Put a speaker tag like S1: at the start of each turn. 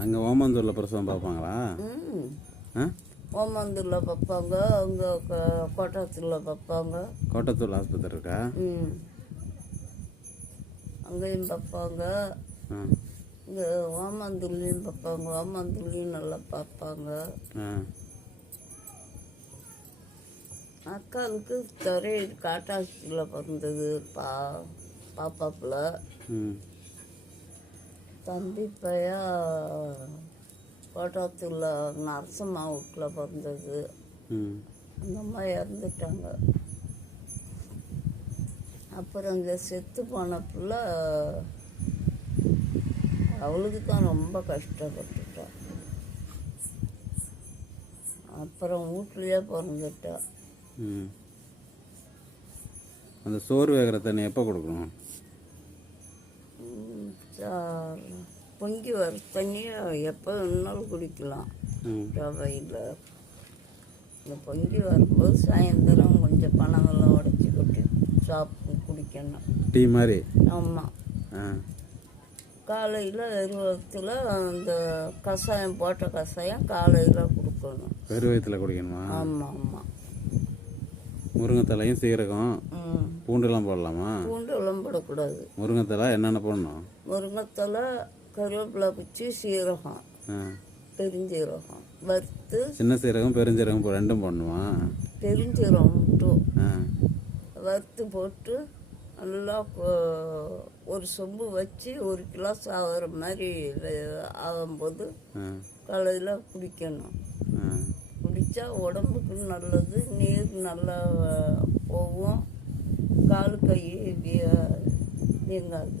S1: அங்கே ஓமந்தூரில் பிரசவம் பார்ப்பாங்களா? ஆ?
S2: ஓமந்தூரில் பார்ப்பாங்க அங்கே கோட்டாத்தூரில் பார்ப்பாங்க.
S1: கோட்டத்தூர் ஆஸ்பத்திரி இருக்கா?
S2: ம். அங்கேயும் பார்ப்பாங்க. இங்கே ஓமந்தூர்லேயும் பார்ப்பாங்க ஓமந்தூர்லேயும் நல்லா பார்ப்பாங்க. அக்காவுக்கு துறை காட்டாசியில் பிறந்தது பா பாப்பாப்புல. தம்பி பையா கோட்டாத்தூரில் நரசம்மா வீட்டில் பிறந்தது அந்த அம்மா இறந்துட்டாங்க. அப்புறம் இந்த செத்து போன புள்ள அவளுக்கு தான் ரொம்ப கஷ்டப்பட்டுட்டா. அப்புறம் வீட்லேயே பிறந்துட்டா.
S1: அந்த சோறு வேகிற தண்ணி எப்போ கொடுக்கணும்?
S2: பொங்கி வர தண்ணியை எப்போ வேணாலும் குடிக்கலாம். ரவையில். இந்த பொங்கி வரும்போது சாயந்தரம் கொஞ்சம் பனங்கள்லாம் உடச்சி கொட்டி சாப்பிட்டு குடிக்கணும்.
S1: டீ மாதிரி?
S2: ஆமாம் காலையில் எருவத்தில் அந்த கஷாயம் போட்ட கஷாயம் காலையில் கொடுக்கணும்.
S1: வெறு வயிற்றுல குடிக்கணுமா?
S2: ஆமாம் ஆமாம்
S1: முருங்கைத்தலையும் சீரகம் பூண்டுலாம் போடலாமா?
S2: பூண்டு எல்லாம் போடக்கூடாது.
S1: முருங்கைத்தலை என்னென்ன போடணும்?
S2: முருங்கத்தலை கருவேப்பிலை குச்சி சீரகம் பெருஞ்சீரகம் வறுத்து
S1: சின்ன சீரகம் பெருஞ்சீரகம் ரெண்டும் போடணுமா?
S2: பெருஞ்சீரகம் மட்டும். வறுத்து போட்டு நல்லா ஒரு சொம்பு வச்சு ஒரு கிளாஸ் ஆகிற மாதிரி ஆகும்போது காலையில் குடிக்கணும். குடித்தா உடம்புக்கு நல்லது நீர் நல்லா போகும் கால் கை வீங்காது.